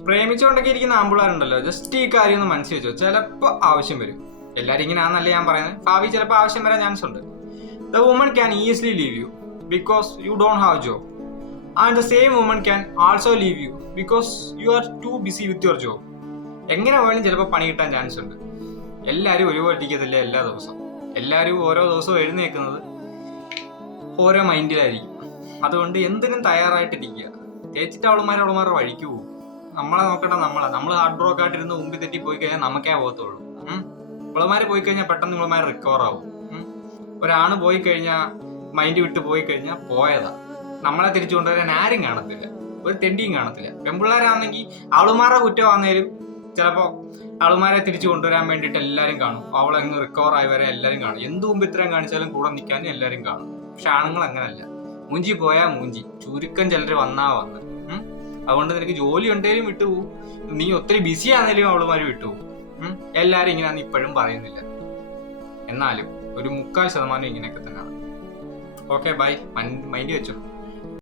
പ്രേമിച്ചുകൊണ്ടൊക്കെ ഇരിക്കുന്ന ആമ്പിള്ളേരുണ്ടല്ലോ, ജസ്റ്റ് ഈ കാര്യം ഒന്ന് മനസ്സിൽ വെച്ചോ, ചിലപ്പോൾ ആവശ്യം വരും. എല്ലാവരും ഇങ്ങനെയാണെന്നല്ല ഞാൻ പറയുന്നത്, ഭാവി ചിലപ്പോൾ ആവശ്യം വരാൻ ചാൻസ് ഉണ്ട്. The woman can easily leave you because you don't have job, and the same woman can also leave you because you are to busy with your job. എങ്ങനെ പോയാലും ചിലപ്പോൾ പണി കിട്ടാൻ ചാൻസ് ഉണ്ട്. എല്ലാവരും ഒരുപോലെ ഇരിക്കത്തില്ല എല്ലാ ദിവസവും. എല്ലാവരും ഓരോ ദിവസവും എഴുന്നേൽക്കുന്നത് ഓരോ മൈൻഡിലായിരിക്കും. അതുകൊണ്ട് എന്തിനും തയ്യാറായിട്ടിരിക്കുക. തേച്ചിട്ട് അവളുമാരുടെ വഴിക്ക് പോകും. നമ്മളെ നോക്കട്ടെ, നമ്മൾ ഹാർഡ് വർക്ക് ആയിട്ടിരുന്ന് മുമ്പിൽ തെറ്റി പോയി കഴിഞ്ഞാൽ നമുക്കേ പോകത്തുള്ളൂ. ഇവളുമാർ പോയി കഴിഞ്ഞാൽ പെട്ടെന്ന് ഇവളുമാർ റിക്കവർ ആവും. ഒരാണ് പോയി കഴിഞ്ഞാൽ, മൈൻഡ് വിട്ട് പോയി കഴിഞ്ഞാൽ പോയതാ. നമ്മളെ തിരിച്ചു കൊണ്ടുവരാൻ ആരും കാണത്തില്ല, ഒരു തെണ്ടിയും കാണത്തില്ല. പെൺപിള്ളേരാണെങ്കിൽ അവളുമാരുടെ കുറ്റമാണെങ്കിലും ചിലപ്പോൾ അവളുമാരെ തിരിച്ചു കൊണ്ടുവരാൻ വേണ്ടിയിട്ട് എല്ലാവരും കാണും. അവളങ്ങ് റിക്കവർ ആയി വരെ എല്ലാവരും കാണും. എന്ത് മുമ്പ് ഇത്രയും കാണിച്ചാലും കൂടെ നിൽക്കാനും എല്ലാവരും കാണും. പക്ഷെ ആണുങ്ങൾ അങ്ങനല്ല. മൂഞ്ചി പോയാ മൂഞ്ചി, ചുരുക്കം ചിലർ വന്നാ വന്ന്. അതുകൊണ്ട് നിനക്ക് ജോലി ഉണ്ടെങ്കിലും വിട്ടുപോകും, നീ ഒത്തിരി ബിസി ആണെങ്കിലും അവളുമാര് വിട്ടുപോകും. എല്ലാവരും ഇങ്ങനെയാന്ന് ഇപ്പോഴും പറയുന്നില്ല, എന്നാലും ഒരു 3/4% ഇങ്ങനെയൊക്കെ തന്നെയാണ്. Okay, by. മൈൻഡ് വെച്ചോ.